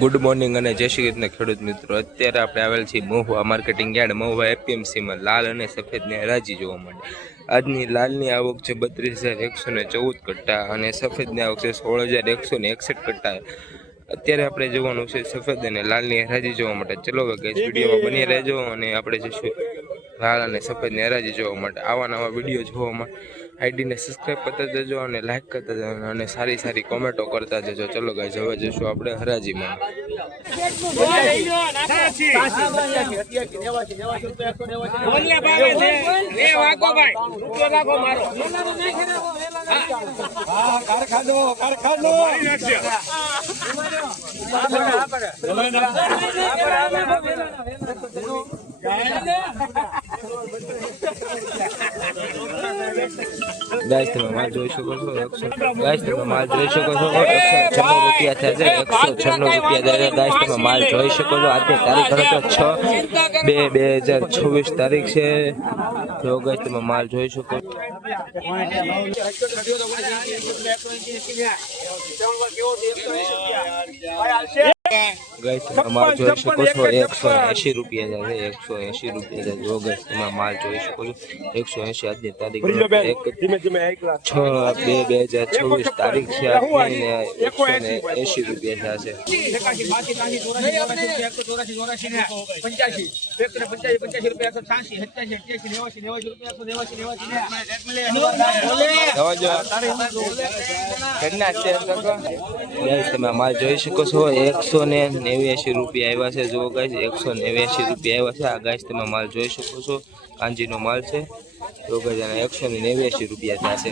Good morning અને જય શ્રી કૃષ્ણ ખેડૂત મિત્રો. અત્યારે આપણે આવેલ છીએ મહુવા માર્કેટિંગ યાર્ડ. મહુવા એપીએમસીમાં લાલ અને સફેદની હરાજી જોવા મળે. આજની લાલની આવક છે 32,114 કટ્ટા અને સફેદની આવક છે 16,161 કટ્ટા. અત્યારે આપણે જોવાનું છે સફેદ અને લાલની હરાજી જોવા માટે. ચલો ગાઈસ વિડીયોમાં બની રહેજો અને આપણે જઈશું લાલ અને સફેદની હરાજી જોવા માટે. આવા નવા વિડીયો જોવા માટે આઈડીને સબસ્ક્રાઈબ કરતા જજો અને લાઈક કરતા જજો અને સારી સારી કોમેન્ટો કરતા જજો. ચલો ગાઈસ હવે જઈશું આપણે હરાજીમાં. ગાઈસ તમે માલ જોઈ શકો છો. ગાઈસ તમે માલ જોઈ શકો છો 196 રૂપિયા થયા છે. 196 રૂપિયા થયા છે. ગાઈસ તમે માલ જોઈ શકો છો. આજની તારીખ ગણો તો 6/2/2024 તારીખ છે. જો ગાઈસ તમે માલ જોઈ શકો છો. ગાઈસ તમે માલ જોઈ શકો છો 180 રૂપિયા છે. 180 રૂપિયા છે. જો ગાઈસ તમે માલ જોઈ શકો છો 180. આજની તારીખ 6/2/2024 તારીખ છે. આજની 180 રૂપિયા થયા છે. તમે માલ જોઈ શકો છો 189 રૂપિયા આવ્યા છે. જો ગાઈસ 189 રૂપિયા આવ્યા છે. આ ગાઈસ તમે માલ જોઈ શકો છો. કાંજીનો માલ છે. જો ગાઈસ 189 રૂપિયા થયા છે.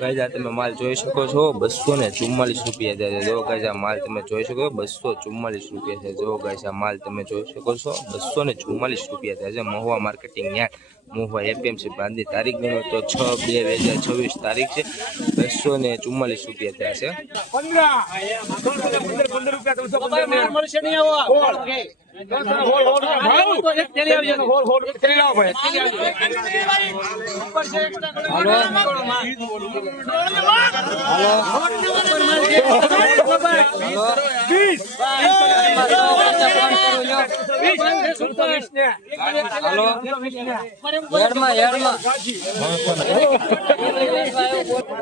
ગાઈસ તમે માલ જોઈ શકો છો 244 રૂપિયા થયા છે. જો ગાઈસ આ માલ તમે જોઈ શકો 244 રૂપિયા છે. જો ગાઈસ આ માલ તમે જોઈ શકો છો 244 રૂપિયા થયા છે. Mahuva marketing yard Mahuva APMC બાંધી તારીખ ગણો તો 6/2/2024 તારીખ છે. 244 રૂપિયા થયા છે.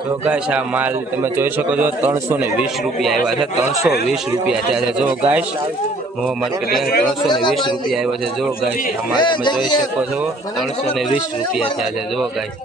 તો ગાઈસ આ માલ તમે જોઈ શકો છો 320 રૂપિયા આવ્યા છે. 320 રૂપિયા થયા છે. જો ગાઈસ મહુવા માર્કેટિંગ 320 રૂપિયા આવ્યા છે. જો ગાઈસ આ માલ તમે જોઈ શકો છો 320 રૂપિયા થયા છે. જો ગાઈસ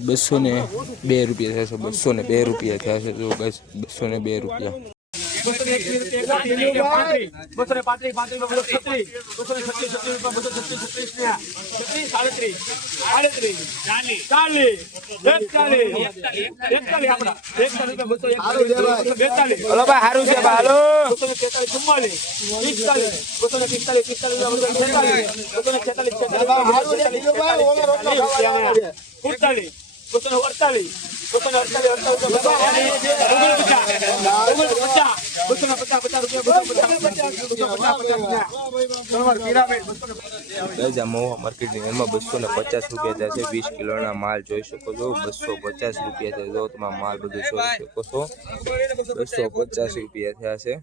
₹202 રૂપિયા થશે. 202 રૂપિયા થયા છે. જો ગાઈસ 202 રૂપિયા. મહુવા માર્કેટની એમાં 250 રૂપિયા થયા છે. 20 કિલોના માલ જોઈ શકો છો 250 રૂપિયા થયા. જો તમે માલ બધું જોઈ શકો છો 250 રૂપિયા થયા છે.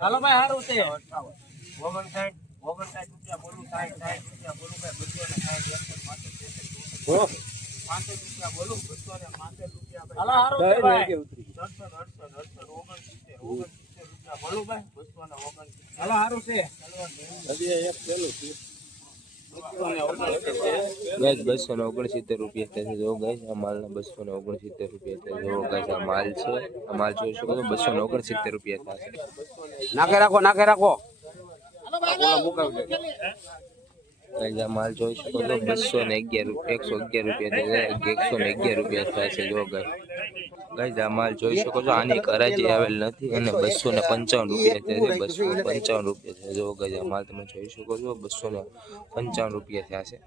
હાલો ભાઈ હારું છે 59 ગાઈસ 269 રૂપિયા થશે જો ગાઈસ આ માલના 269 રૂપિયા થશે જો ગાઈસ આ માલ છે આ માલ જોઈ શકો છો 269 રૂપિયા થશે નાખે રાખો ગાઈસ આ માલ જોઈ શકો છો 211 રૂપિયા 111 રૂપિયા થશે જો ગાઈસ આ માલ જોઈ શકો છો આની કરાજી આવેલ નથી અને 255 રૂપિયા થશે 255 રૂપિયા થશે જો ગાઈસ આ માલ તમે જોઈ શકો છો 255 રૂપિયા થશે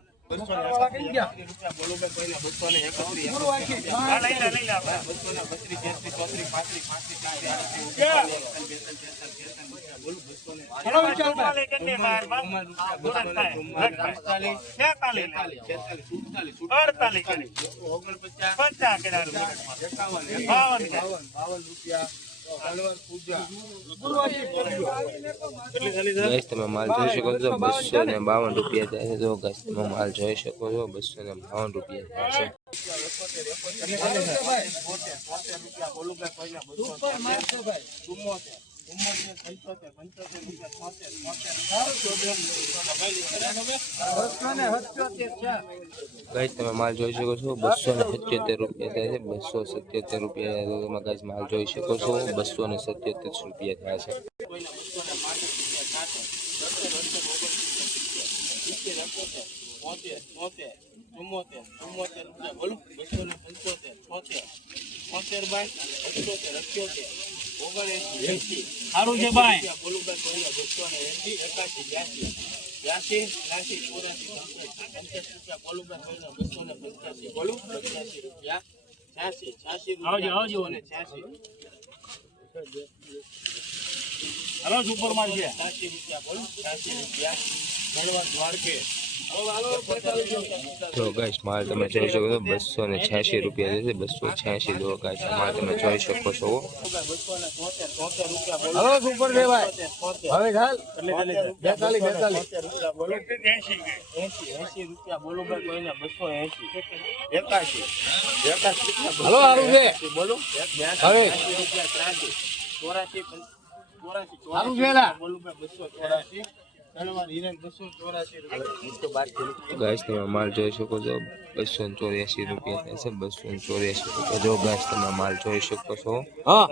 ગાઈસ તમે માલ જોઈ શકો છો 252 રૂપિયા થશે જો ગાઈસ તમે માલ જોઈ શકો છો 252 રૂપિયા થશે ગાઈસ તમે માલ જોઈ શકો છો 277 રૂપિયા થશે 277 રૂપિયા તમે ગાઈસ માલ જોઈ શકો છો 277 રૂપિયા થશે સારું છે ભાઈ આવજો હલો સુપર માર્કેટ 80 રૂપિયા તો ગાઈસ માલ તમે જોઈ શકો છો 286 રૂપિયા થશે 286 જો ગાઈસ માલ તમે જોઈ શકો છો હલો સુપર છે ભાઈ હવે ચાલ 42 રૂપિયા બોલો ભાઈ કોઈને 280 81 હલો સારું છે બોલો હવે 84 સારું છે બોલો ભાઈ 284 ગાઈસ તમે માલ જોઈ શકો છો 284 રૂપિયા થશે 284 રૂપિયા જો ગાઈસ તમે માલ જોઈ શકો છો હા